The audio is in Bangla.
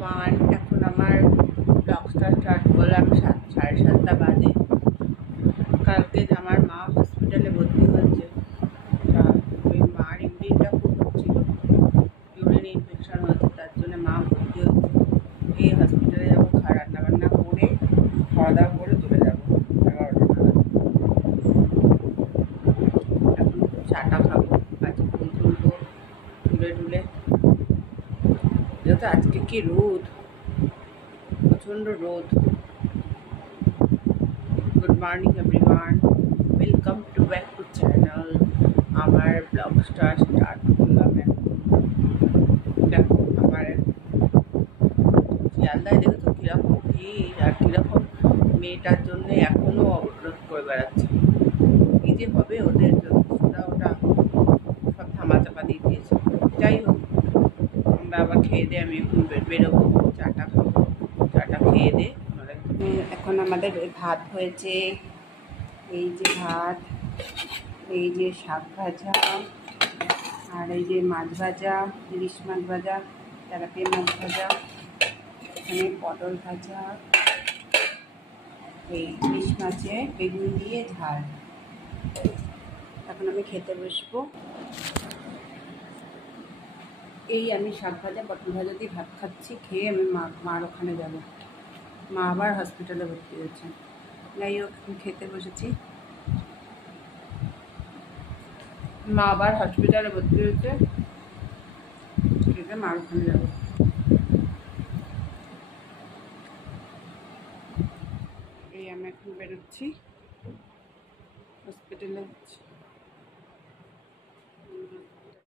ওয়ান। এখন আমার ব্লগটা স্টার্ট করলাম 7:30 বাজে। কালকে আমার মা হসপিটালে ভর্তি হয়েছে। তা ওই মার ইউরিনটা খুব হচ্ছিল, ইউরিন ইনফেকশন হয়েছে, তার জন্য মা ভর্তি হয়েছে। এই হসপিটালে যাবো, রান্নাবান্না করে খাওয়া দাওয়া করে চলে যাবো 11টা নাগাদ। এখন চাটা খাবো, আজকে ফুল তুলবো, তুলে যেহেতু আজকে কি রোদ, প্রচণ্ড রোদ। Good morning everyone, welcome to back to channel. আমার ব্লগটা স্টার্ট করলাম এখন। দেখো আমার শিয়ালদায় দেখেছো কীরকম ভিড় আর কীরকম মেয়েটার জন্যে এখনও অবরোধ করে বেড়াচ্ছে। কী যে হবে ওদের জন্য, ওটা সব ধামাচাপা দিয়ে দিয়েছে। যাই হোক, আমরা আবার খেয়ে দিয়ে আমি এখন বেরোবো, চাটা খাবো, চাটা খেয়ে দিয়ে এখন আমাদের ভাত হয়েছে। এই যে ভাত, এই যে শাক ভাজা, আর এই যে মাছ ভাজা, ইলিশ মাছ ভাজা, তেলাপিয়া মাছ ভাজা, এখানে পটল ভাজা, এই ইলিশ মাছে বেগুন দিয়ে ঝাল। এখন আমি খেতে বসবো। এই আমি শাক ভাজা পটল ভাজা দিয়ে ভাত খাচ্ছি, খেয়ে আমি মার ওখানে যাব। মা আবার হসপিটালে ভর্তি হয়েছে। যাই হোক, খেতে বসেছি। মা আবার হসপিটালে ভর্তি হয়েছে, খেতে মার ওখানে যাবো। এই আমি এখন বেরোচ্ছি, হসপিটালে যাচ্ছি।